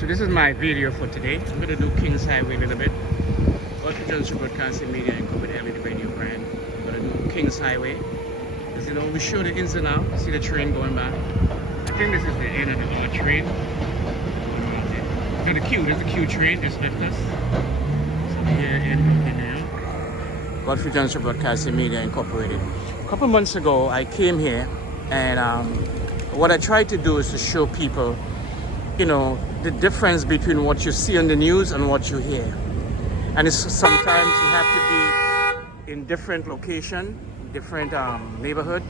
So this is my video for today. I'm gonna do Kings Highway a little bit. Also Johnson Broadcasting Media and Company LED Radio brand. I'm gonna do Kings Highway. As you know, we show the ins and outs. See the train going by. I think this is the end of the R train. So there's the Q train, just left us. So here in there. Godfrey Johnson Broadcasting Media Incorporated. A couple months ago, I came here, and what I tried to do is to show people, you know, the difference between what you see on the news and what you hear. And it's sometimes you have to be in different location, different neighborhood.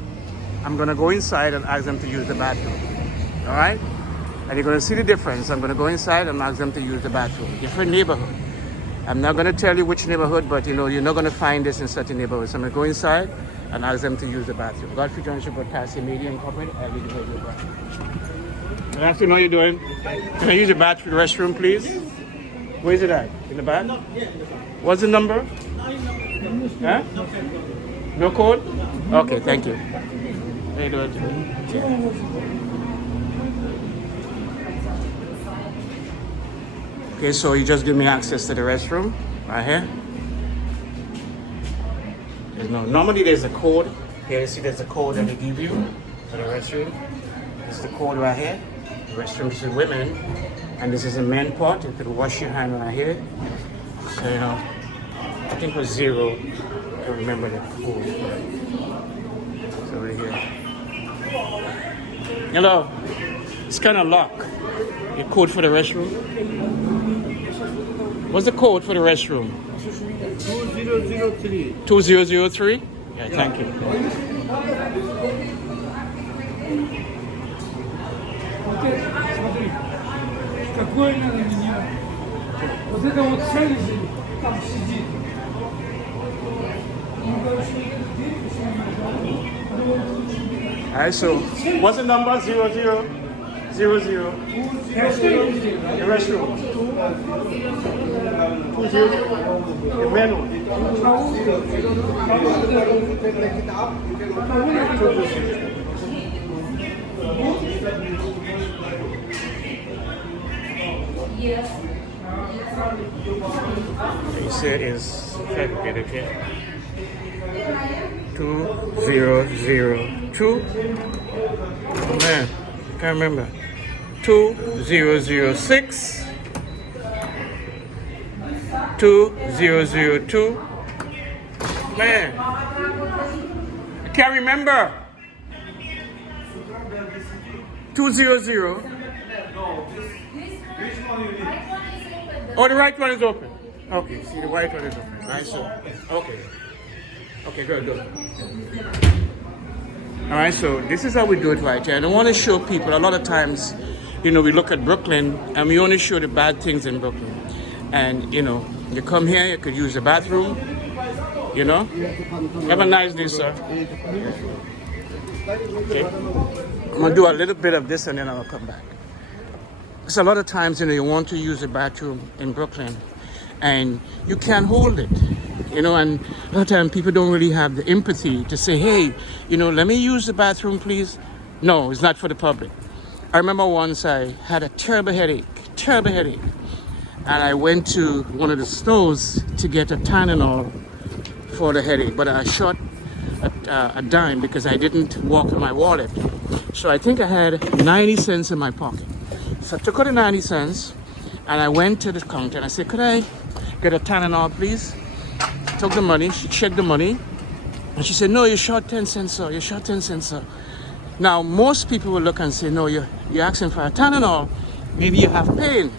I'm gonna go inside and ask them to use the bathroom. All right? And you're gonna see the difference. I'm gonna go inside and ask them to use the bathroom. Different neighborhood. I'm not gonna tell you which neighborhood, but you know, you're not gonna find this in certain neighborhoods. I'm gonna go inside and ask them to use the bathroom. Godfrey Johnson Broadcasting Media Incorporated. Good afternoon, how you doing? Can I use the bathroom, restroom, please? Where is it at? In the back? What's the number? Huh? No code? Okay, thank you. How you doing? Okay, so you just give me access to the restroom right here. Normally there's a code. Here you see there's a code that they give you for the restroom. This is the code right here. The restroom is for women, and this is a men part. You could wash your hand right here. So you know, I think it was 0. I don't remember the code. It's over here. Hello. It's kind of locked. Your code for the restroom. What's the code for the restroom? 2003. 2003? Yeah, thank you. Alright, so what's the number? 0000. The restroom. 20. The menu. You say is get here. 2002. Oh man, can't remember. 2006. 2002. Man, I can't remember. 200. Oh, the right one is open. Okay, see, the white one is open. Right, so, okay. Okay, good. All right, so this is how we do it right here. And I want to show people, a lot of times, you know, we look at Brooklyn and we only show the bad things in Brooklyn. And, you know, you come here, you could use the bathroom, you know. Have a nice day, sir. Okay. I'm going to do a little bit of this and then I'll come back. Because a lot of times, you know, you want to use the bathroom in Brooklyn and you can't hold it, you know, and a lot of times people don't really have the empathy to say, hey, you know, let me use the bathroom, please. No, it's not for the public. I remember once I had a terrible headache. And I went to one of the stores to get a Tylenol for the headache, but I shot a dime because I didn't walk in my wallet. So I think I had 90 cents in my pocket. So I took out the 90 cents and I went to the counter and I said, could I get a Tylenol, please? I took the money, she checked the money, and she said, no, you're short 10 cents, sir. You're short 10 cents, sir. Now, most people will look and say, no, you're asking for a Tylenol. Maybe you have pain.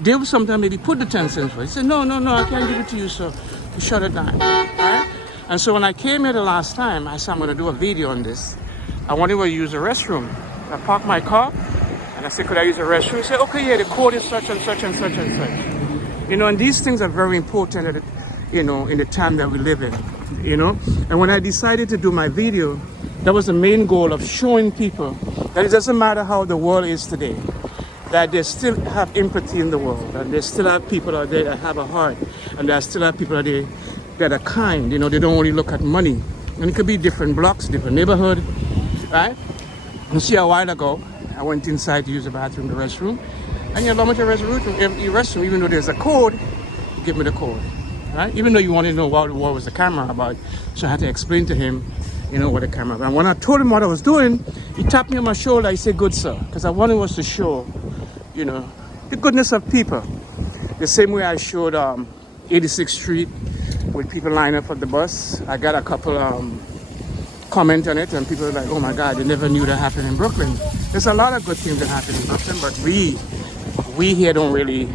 They will sometimes maybe put the 10 cents for it. He said, no, I can't give it to you, sir. You shut it down. All right? And so when I came here the last time, I said, I'm going to do a video on this. I wanted to use the restroom. I parked my car, and I said, could I use the restroom? He said, okay, yeah, the code is such and such and such and such. You know, and these things are very important, you know, in the time that we live in, you know. And when I decided to do my video, that was the main goal of showing people that it doesn't matter how the world is today, that they still have empathy in the world, and they still have people out there that have a heart, and there still have people out there that are kind, you know, they don't only look at money. And it could be different blocks, different neighborhood, right? You see, a while ago, I went inside to use the bathroom, the restroom, And you allow me to arrest him, even though there's a code. Give me the code, right? Even though you want to know what was the camera about, so I had to explain to him, what the camera. And when I told him what I was doing, he tapped me on my shoulder. He said, "Good sir," because I wanted us to show, the goodness of people. The same way I showed 86th Street with people lining up for the bus. I got a couple comment on it, and people were like, "Oh my God, they never knew that happened in Brooklyn." There's a lot of good things that happen in Brooklyn, but we here don't really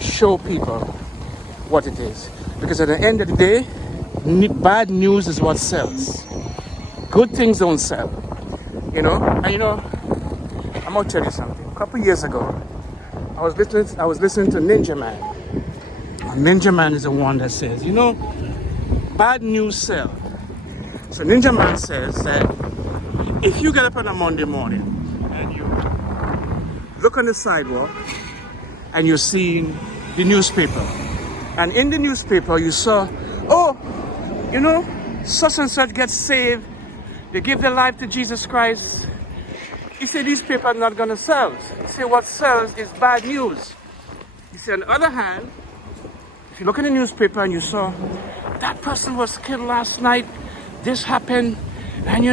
show people what it is, because at the end of the day, bad news is what sells. Good things don't sell, And I'm gonna tell you something. A couple years ago, I was listening to Ninja Man. Ninja Man is the one that says, bad news sell. So Ninja Man says that if you get up on a Monday morning and you look on the sidewalk and you're seeing the newspaper, and in the newspaper you saw, such and such gets saved, they give their life to Jesus Christ. He said these papers are not going to sell. He said what sells is bad news. He said on the other hand, if you look in the newspaper and you saw that person was killed last night, this happened, and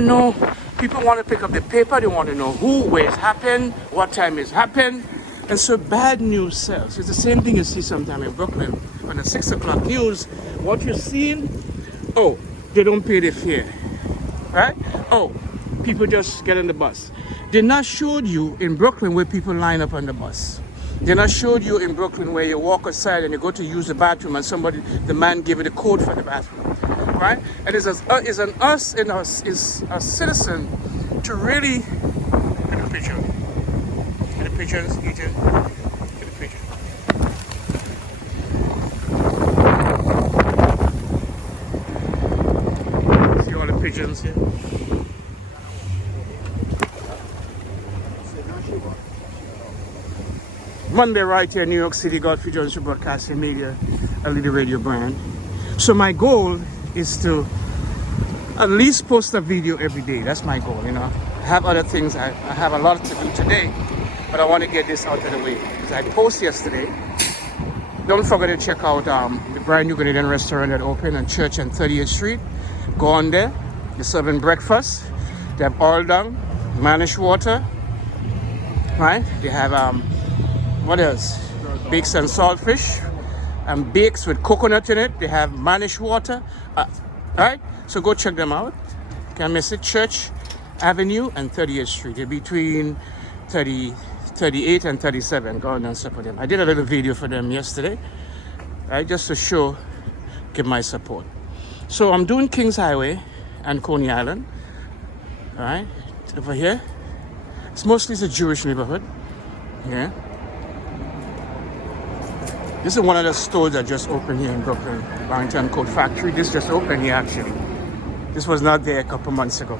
people want to pick up the paper, they want to know who, where it happened, what time it happened. And so bad news sells. It's the same thing you see sometime in Brooklyn. On the 6 o'clock news, what you're seeing, they don't pay their fare, right? People just get on the bus. They not showed you in Brooklyn where people line up on the bus. They not showed you in Brooklyn where you walk outside and you go to use the bathroom and the man give you the code for the bathroom, right? And it's on us and us is a citizen to really get a picture. Get the pictures, Ethan. Get the picture. See all the pigeons here? Monday right here in New York City, Godfrey Jones Broadcasting Media, a leader radio brand. So my goal is to at least post a video every day. That's my goal, I have other things. I have a lot to do today, but I want to get this out of the way. Because I posted yesterday. Don't forget to check out the brand new Canadian restaurant that opened on Church and 38th Street. Go on there. They're serving breakfast. They have oil down, manish water, right? They have what else? Bakes and saltfish, and bakes with coconut in it. They have manish water. Alright, so go check them out. Can't miss it. Church Avenue and 38th Street. They're between 38 and 37. Go on and support them. I did a little video for them yesterday, right? Just to give my support. So I'm doing Kings Highway and Coney Island. Alright, over here. It's mostly a Jewish neighborhood. Yeah. This is one of the stores that just opened here in Brooklyn, Barrington Coat Factory. This just opened here actually. This was not there a couple months ago.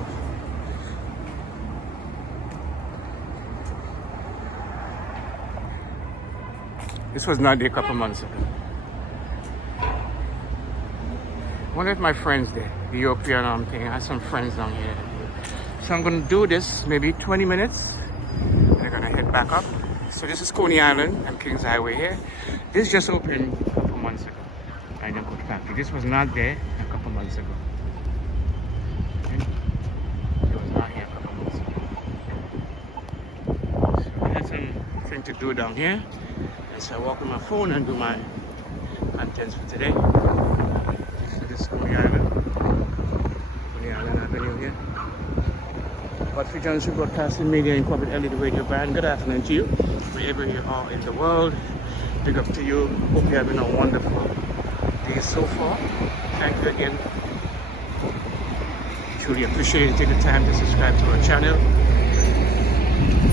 This was not there a couple months ago. One of my friends there, the European thing. I have some friends down here. So I'm gonna do this maybe 20 minutes. They're gonna head back up. So this is Coney Island and Kings Highway here. This just opened a couple months ago. Barrington Coat Factory. This was not there a couple months ago. Okay. It was not here a couple months ago. So I had something to do down here. And so I walk with my phone and do my contents for today. So this is Coney Island. Coney Island Avenue here. Godfrey Jones Broadcasting Media and Corporate LED Radio Brand. Good afternoon to you, wherever you are in the world. Big up to you. Hope you're having a wonderful day so far. Thank you again. Truly appreciate you taking the time to subscribe to our channel.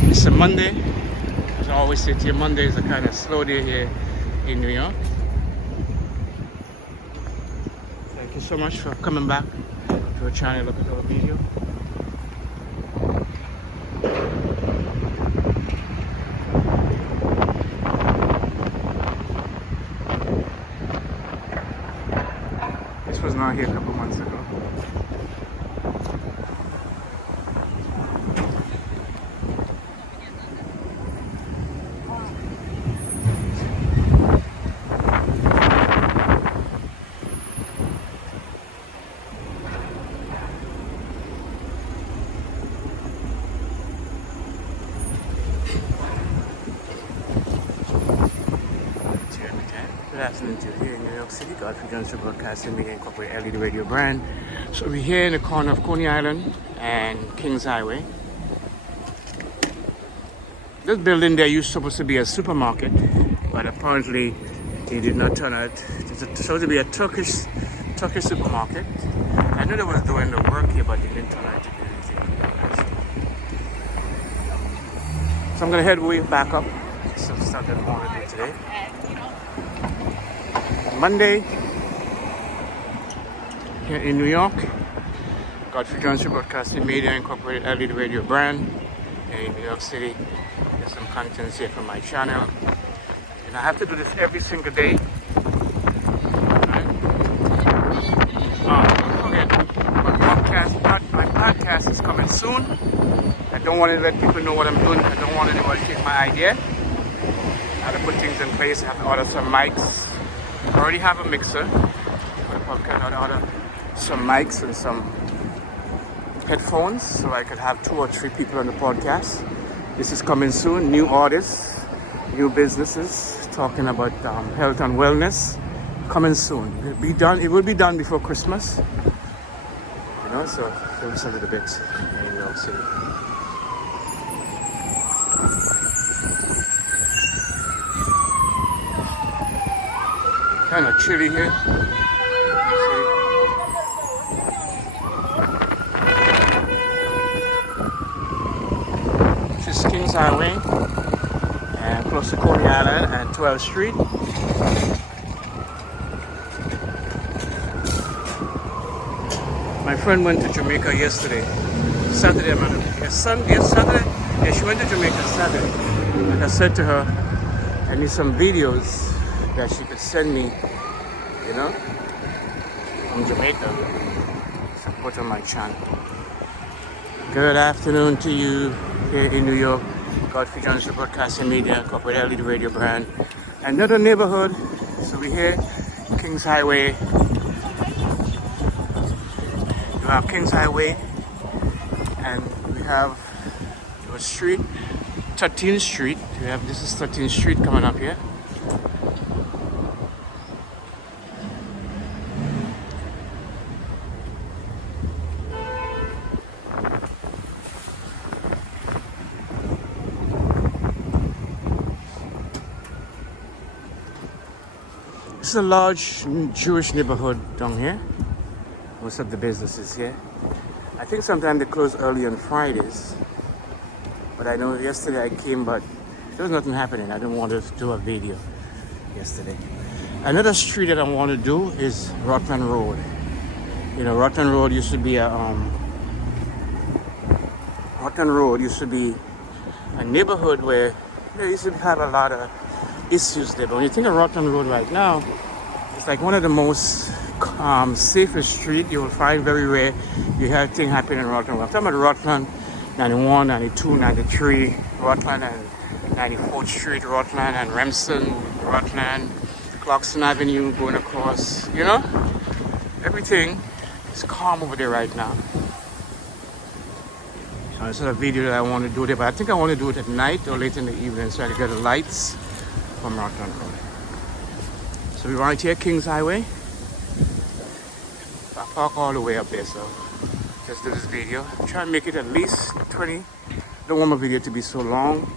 It's a Monday. As I always say to you, Monday is a kind of slow day here in New York. Thank you so much for coming back to our channel. Look at our video. Was not here a couple months ago. Good afternoon to you here in New York City. Godfrey Johnson Broadcasting Media Incorporated LED radio brand. So we're here in the corner of Coney Island and Kings Highway. This building there used supposed to be a supermarket, but apparently it did not turn out. It's supposed to be a Turkish supermarket. I knew they was doing the work here, but it didn't turn out to be anything. So I'm gonna head way back up. So start that I want to do today. Monday here in New York. Godfrey Johnson Broadcasting Media Incorporated LED radio brand here in New York City. There's some contents here from my channel. And I have to do this every single day. My podcast is coming soon. I don't want to let people know what I'm doing. I don't want anyone to take my idea. I have to put things in place. I have to order some mics. I already have a mixer for the podcast. I have to order some mics and some headphones so I could have 2 or 3 people on the podcast. This is coming soon. New artists, new businesses, talking about health and wellness. Coming soon. It will be done before Christmas. You know, so just a little bit in New York City. Kind of chilly here. This is Kings Highway and close to Coney Island and 12th Street. My friend went to Jamaica yesterday. Saturday, man. Saturday? Yeah, she went to Jamaica Saturday. And I said to her, I need some videos that she could send me, you know, from Jamaica. So put on my channel. Good afternoon to you here in New York. Godfrey Johnson Broadcasting Media, Incorporated LED radio brand. Another neighborhood. So we're here, Kings Highway. We have Kings Highway, and we have a street, 13th Street. This is 13th Street coming up here. It's a large Jewish neighborhood down here. Most of the businesses here. I think sometimes they close early on Fridays. But I know yesterday I came, but there was nothing happening. I didn't want to do a video yesterday. Another street that I want to do is Rutland Road. You know, Rutland Road used to be a neighborhood where they used to have a lot of issues there. But when you think of Rutland Road right now, it's like one of the most safest street. You will find very rare you have things happening in Rutland. I'm talking about Rutland, 91, 92, 93, Rutland and 94th Street, Rutland and Remsen, Rutland, Clarkson Avenue going across, you know? Everything is calm over there right now. So it's not a video that I want to do there, but I think I want to do it at night or late in the evening so I can get the lights from Rutland Road. So we're right here, Kings Highway. I park all the way up there, so just do this video. Try and make it at least 20. Don't want my video to be so long.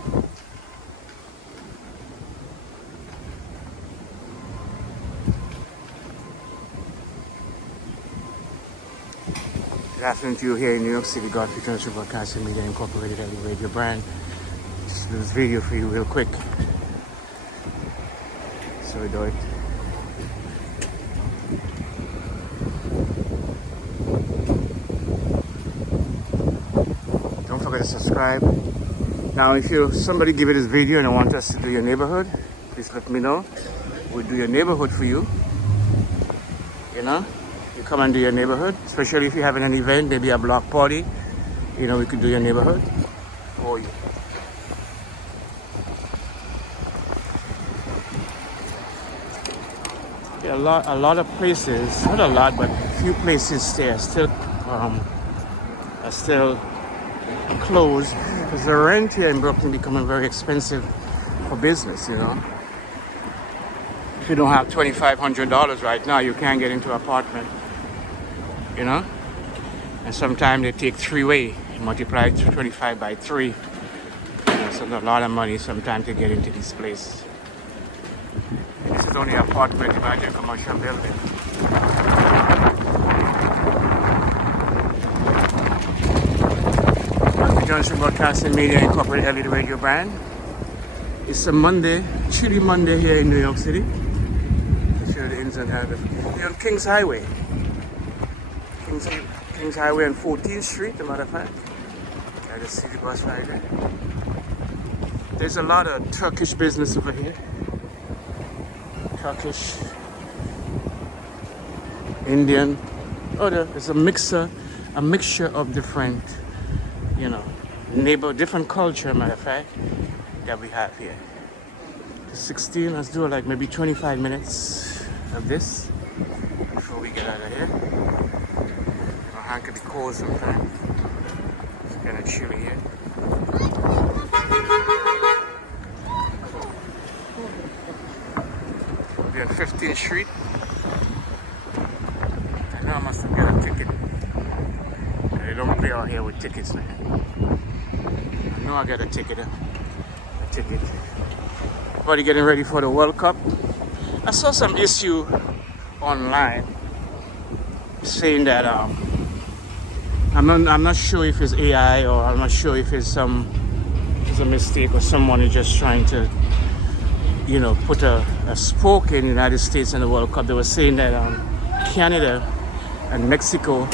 Good afternoon to you here in New York City, Godfrey Johnson Broadcasting Media Incorporated LED radio brand. Just do this video for you real quick. So we do it. Don't forget to subscribe. Now, if somebody give you this video and want us to do your neighborhood, please let me know. We'll do your neighborhood for you. You know, you come and do your neighborhood, especially if you're having an event, maybe a block party. You know, we could do your neighborhood for you. Yeah, a lot of places, not a lot, but a few places there are still closed because the rent here in Brooklyn becoming very expensive for business, you know. If you don't have $2,500 right now, you can't get into an apartment, you know? And sometimes they take three-way, multiply 25 by 3. So a lot of money sometimes to get into this place. This is only an apartment, imagine a commercial building. Johnson Broadcasting Media Incorporated LED radio brand. It's a Monday, chilly Monday here in New York City. I'll show you the ins and outs. We're on Kings Highway. Kings Highway on 14th Street, as a matter of fact. I just see the bus right there. There's a lot of Turkish business over here. Turkish, Indian. Oh, there's a mixture of different, different culture, matter of fact, that we have here. 16, let's do like maybe 25 minutes of this before we get out of here. My hand could be cold sometimes. It's kind of chilly here. We'll be on 15th Street. I know I must have got a ticket. They don't play out here with tickets now. I know I got a ticket. Everybody getting ready for the World Cup. I saw some issue online saying that I'm not sure if it's AI or I'm not sure if it's a mistake or someone is just trying to put a spoke in the United States in the World Cup. They were saying that Canada and Mexico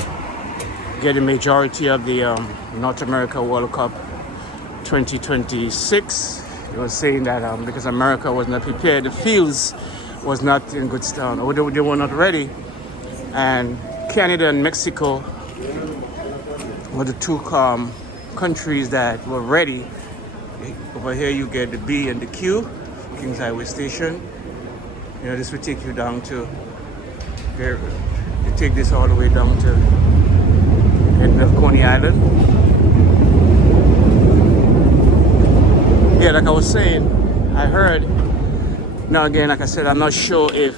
get the majority of the North America World Cup 2026. They were saying that because America was not prepared, the fields was not in good stand, or they were not ready. And Canada and Mexico were the two countries that were ready. Over here you get the B and the Q, Kings Highway Station. This will take you down to there. You take this all the way down to the end of Coney Island. Yeah, like I was saying, I heard. Now again, like I said, I'm not sure if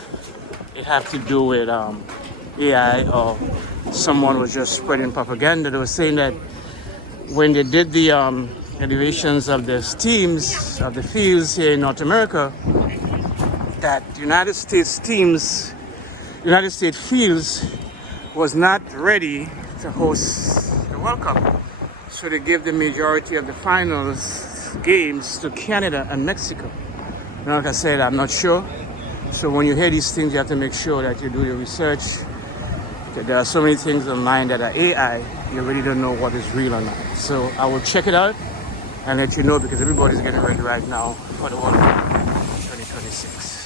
it had to do with AI or someone was just spreading propaganda. They were saying that when they did the elevations of the teams of the fields here in North America, that United States fields was not ready to host the World Cup. So they gave the majority of the finals games to Canada and Mexico. Now, like I said, I'm not sure. So when you hear these things, you have to make sure that you do your research. There are so many things online that are AI, you really don't know what is real or not. So I will check it out and let you know, because everybody's getting ready right now for the World Cup 2026.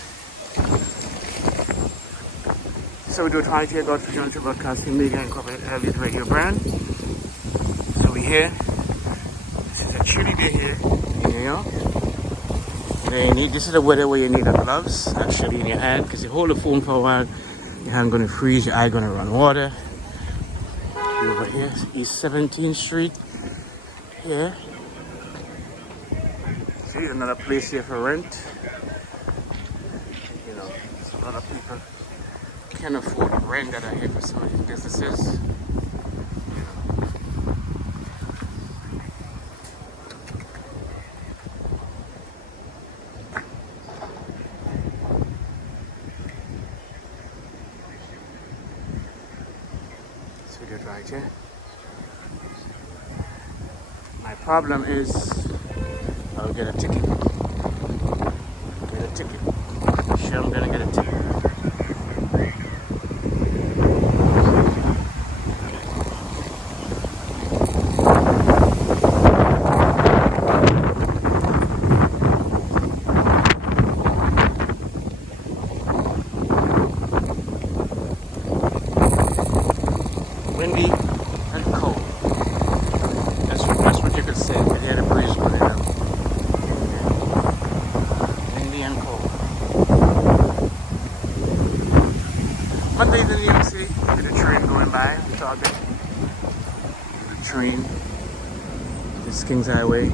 So we do it right here, God for Johnson Broadcasting Media Incorporated LED radio brand. So we're here. This is a chilly day here in New York. This is the weather where you need the gloves actually in your hand, because you hold the phone for a while, your hand gonna freeze, your eye gonna run water. Over here, East 17th Street. Here. See, another place here for rent. There's a lot of people can't afford the rent that are here for some of these businesses. Right here. My problem is I'll get a ticket. Sure, I'm gonna get a ticket. Windy and cold. That's what you could say. You hear the breeze going up. Windy and cold. Mondays in New York City, with a train going by on Target. The train. This is Kings Highway.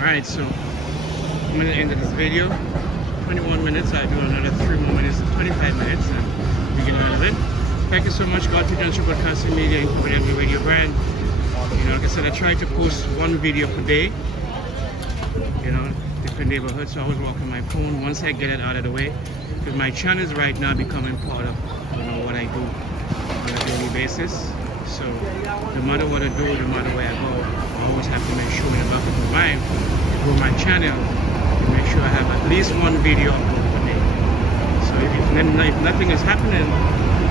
Alright, so I'm going to end of this video. 21 minutes. I do another 3 more minutes, 25 minutes, and we get out of it. Thank you so much, God Potential Broadcasting Media, and every radio brand. You know, like I said, I try to post one video per day. You know, different neighborhoods. So I always walk on my phone. Once I get it out of the way, because my channel is right now becoming part of, you know, what I do on a daily basis. So no matter what I do, no matter where I go, I always have to make sure in the back of my mind to grow my channel, to make sure I have at least one video uploaded per day. So if nothing is happening,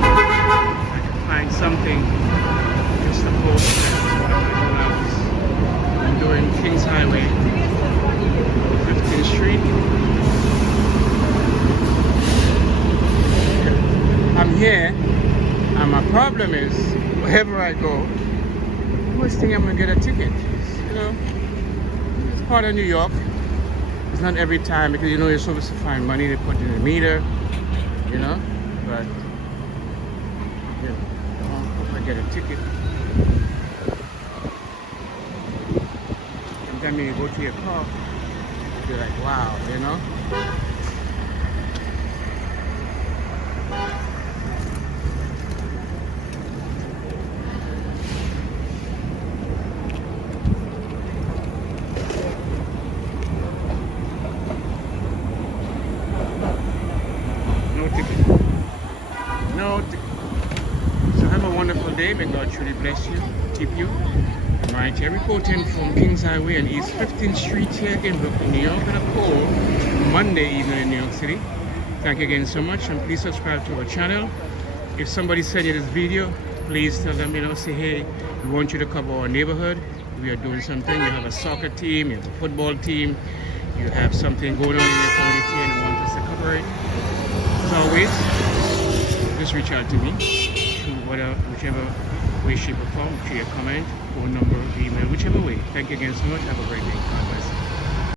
I can find something just to post. I'm doing Kings Highway, 15th Street. I'm here, and my problem is, wherever I go, I always think I'm gonna get a ticket. You know, it's part of New York. It's not every time, because you know you're supposed to find money to put in the meter. You know, but yeah, I hope I get a ticket. And then when you go to your car, you're like, wow, you know. No ticket. So have a wonderful day. May God truly bless you, keep you. Right here, reporting from Kings Highway and East 15th Street here in Brooklyn, New York, on a cold Monday evening in New York City. Thank you again so much, and please subscribe to our channel. If somebody sent you this video, please tell them, you know, say, hey, we want you to cover our neighborhood. We are doing something. You have a soccer team, you have a football team, you have something going on in your community and you want us to cover it. As always, just reach out to me through whichever way, shape, or form, through your comment, phone number, email, whichever way. Thank you again so much. Have a great day. God bless.